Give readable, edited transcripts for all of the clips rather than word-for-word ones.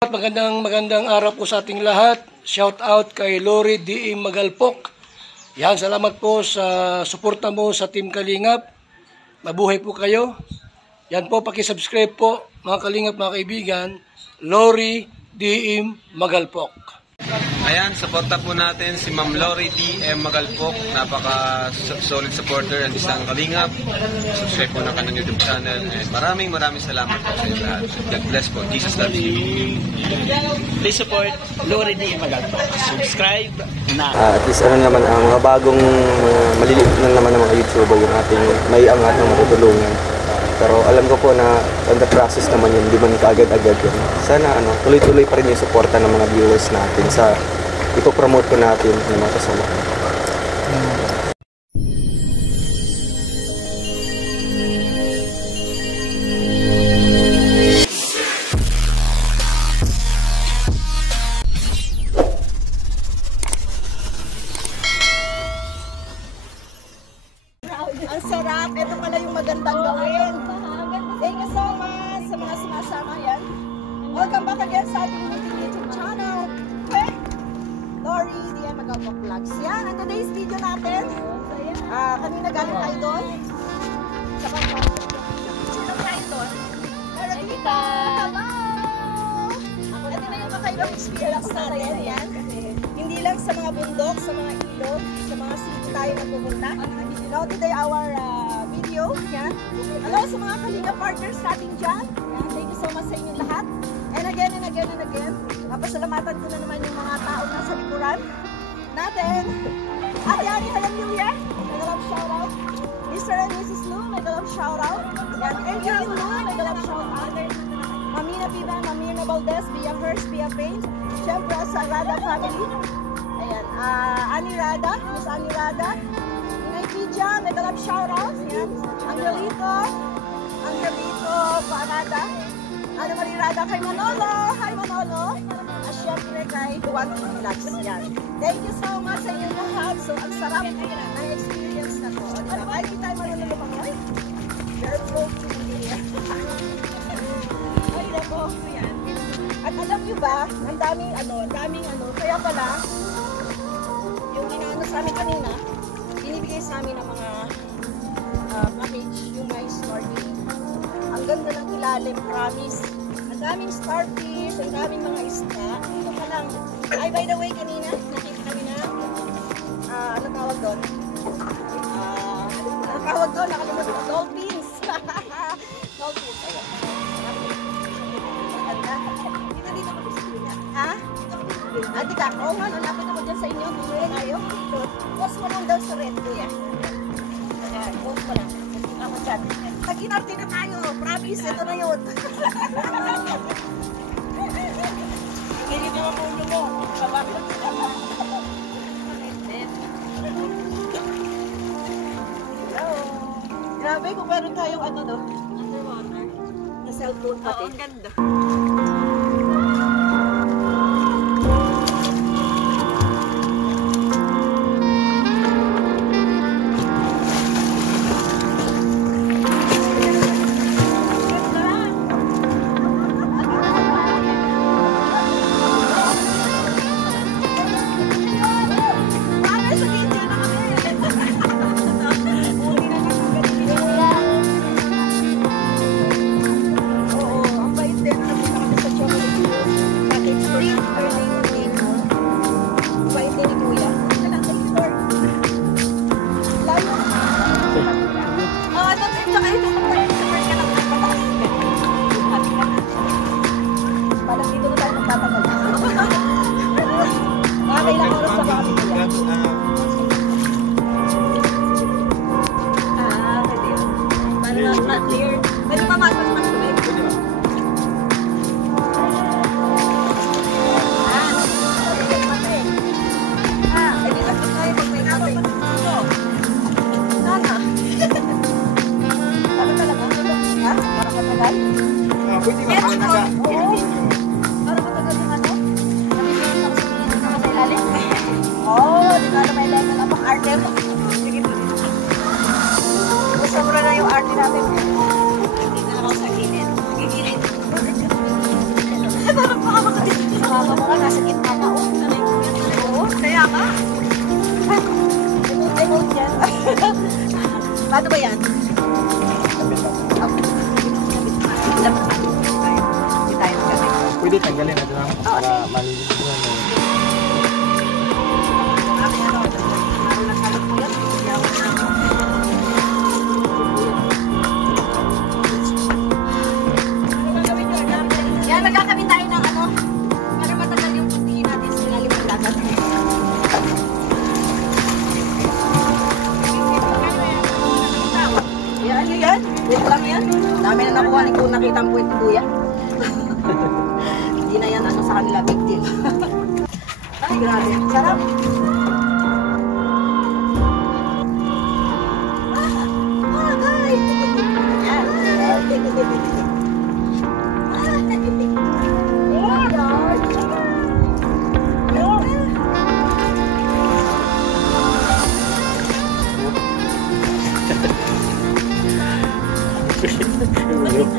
Magandang araw po sa ating lahat. Shout out kay Lori D. Magalpok. Yan, salamat po sa suporta mo sa Team Kalingap. Mabuhay po kayo. Yan po, paki-subscribe po mga Kalingap, mga kaibigan. Lori D. Magalpok. Ayan, suporta po natin si Ma'am Lori D. Magalpok. Napaka-solid supporter and isang Kalingap. Subscribe po na kanyang YouTube channel. And maraming salamat po sa inyo lahat. God bless po. Jesus loves you. Please support Lori D. Magalpok. Subscribe na. At least ano naman, ang mga bagong maliliit na naman ng mga YouTuber yung ating may angat na matutulungan. Pero alam ko po na on the process naman yun, hindi man kaagad-agad yun. Sana tuloy-tuloy pa rin yung suporta ng mga viewers natin sa ipopromote ko natin ng mga kasama. Ang sarap. Ito pala yung magandang gawin. Thank you so much sa mga sumasama yan. Welcome back again sa ating YouTube channel. Okay? Lori D. Magalpok Vlogs. Yan, ang today's video natin. Kanina galing tayo doon. Sa pagkakas. Sino tayo doon? Pero dito. Hello! Ito na yung kakaibang experience natin. Yan. Hindi lang sa mga bundok, sa mga ilog, sa mga city tayo nagpupunta. Now today our video, yan. Hello sa mga Kalingap partners natin dyan. Yan. Thank you so much sa inyo lahat. And again, pasalamatan ko na naman yung mga tao na sa likuran natin. Ate Ani, halang New Year. Nag-love shoutout. Mr. and Mrs. Lou, nag-love shoutout. Yan. Angel Lou, nag-love shoutout. Mamina Piba, Mamina Valdez, Bia Hurst, Bia Payne. Siyempre sa Rada family. Ayan. Ani Rada, Miss Ani Rada. Pija, nag-love shoutout. Yan. Angelito, Parada. Ano Marirada kay Manolo. Hi Manolo. At syempre kay Duwan Vlogs. Yan. Thank you so much sa inyo lahat. So, ang sarap ng experience na to. Diba? Kahit di tayo marunong lumangoy. Very broke to me. Ay, nako. Yan. At alam nyo ba, ang daming kaya pala, yung inaano sa amin kanina, binibigay sa amin ng mga package, yung may snorkeling. Ang ganda ng ilalim, promise. Ang daming starfish, ang daming mga isda. Ito pa lang. Ay, by the way, kanina, nakita kami na, ano tawag doon? Nakalimutan ko, dolphins. Dolphins, ayun. Maganda. Dito ko gusto. Ha? Ate ka, oo nga, nalapit ako dyan sa inyo. Dito tayo. Post mo lang daw sa red ko yan. Ayan, post mo lang. Ako dyan. Tag-inarte na tayo. Promise, ito na yun. Hindi mo ang ulo mo. Hello. Grabe kung meron tayong underwater. Na cellphone pati. Oo, ang ganda. kamukha, nasa gitna ka. Oo, kaya ka. Remote yan. Paano ba yan? Pwede tanggalin na lang para malinis mo. Yan, magkakabit tayo ng ano, para matagal yung putiin natin sa ilalim ng dagat. Yan, yan. Wait lang yan. Dami na nakuha ni kung nakita mo ito, kuya. Hindi na yan ano sa kanila, big deal. Ay, grabe. Sarap.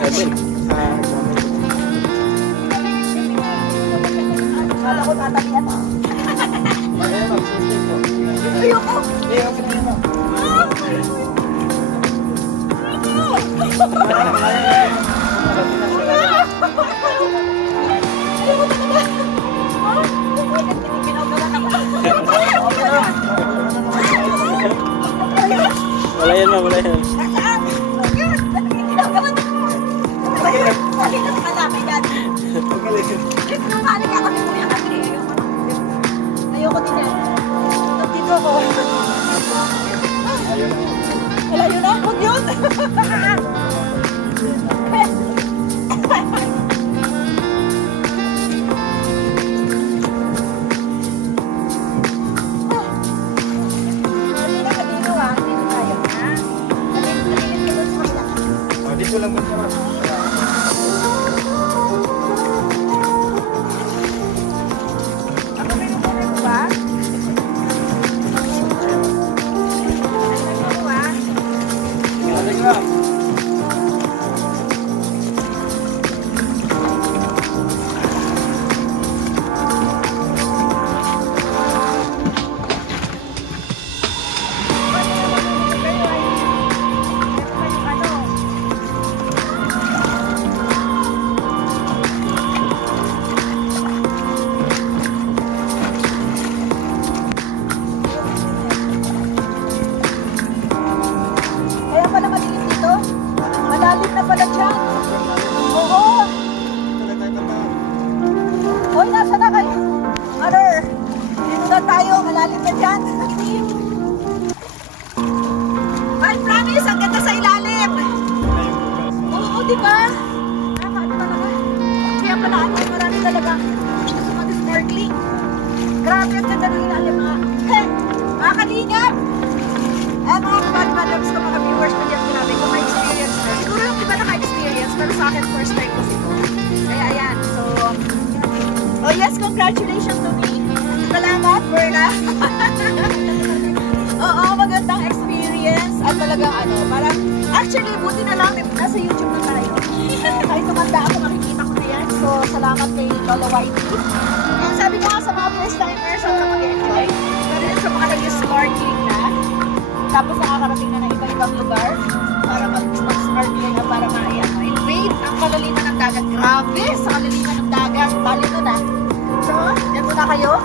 Guys. Yan. Kala ko tatabihan. Ayoko. Wala yan, wala yan. Ayoko din yan. Dito ako. Wala yun na. Huwag yun. Dito lang mo. Malalim na pala dyan. Oo. Hoy, nasa na kayo? Mother, dito na tayo. Malalim na dyan. I promise, ang ganda sa ilalim. Oo, di ba? Nakakaano talaga. Kaya pala, marami talaga. Gusto mag-snorkeling. Grabe, ang ganda ng ilalim, mga kalingap. Mga kabad-badams ko, mga viewers ko dyan, grabe ko ma-experience na. Siguro yung iba naka-experience, pero sa akin first time ko siguro. Kaya ayan, so... Oh yes, congratulations to me. Salamat, Berna. Oo, magandang experience. At talagang ano, parang... Actually, buti na lang, nasa YouTube na tayo. Kahit tumanda ako, makikita ko na yan. So, salamat kay Lola Whitey. And sabi ko nga sa mga first timers, sobrang mag-enjoy. Pero yun sa mga nag-snorkeling na. Tapos nakakarating na ng iba-ibang lugar para mag-snorkeling na para ma-invade ang kalaliman ng dagat. Grabe! Sa kalaliman ng dagat, bali na. So, yan muna kayo.